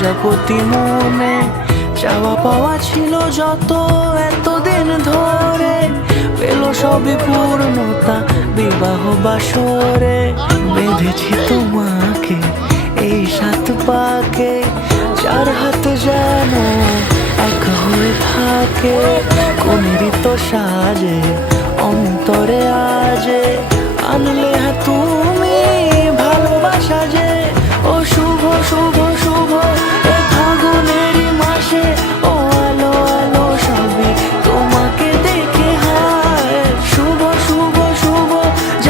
প্রজাপতি মনে চাওয়া পাওয়া ছিল যত এতদিন ধরে, পেল সবই পূর্ণতা বিবাহ বাসরে। বেঁধেছি তোমাকে এই 7 পাকে, 4 হাত যেন এক হয়ে থাকে। কোনেরই তো সাজে অন্তরে আজে আনলে তুমি ভালোবাসা যে। ও শুভ শুভ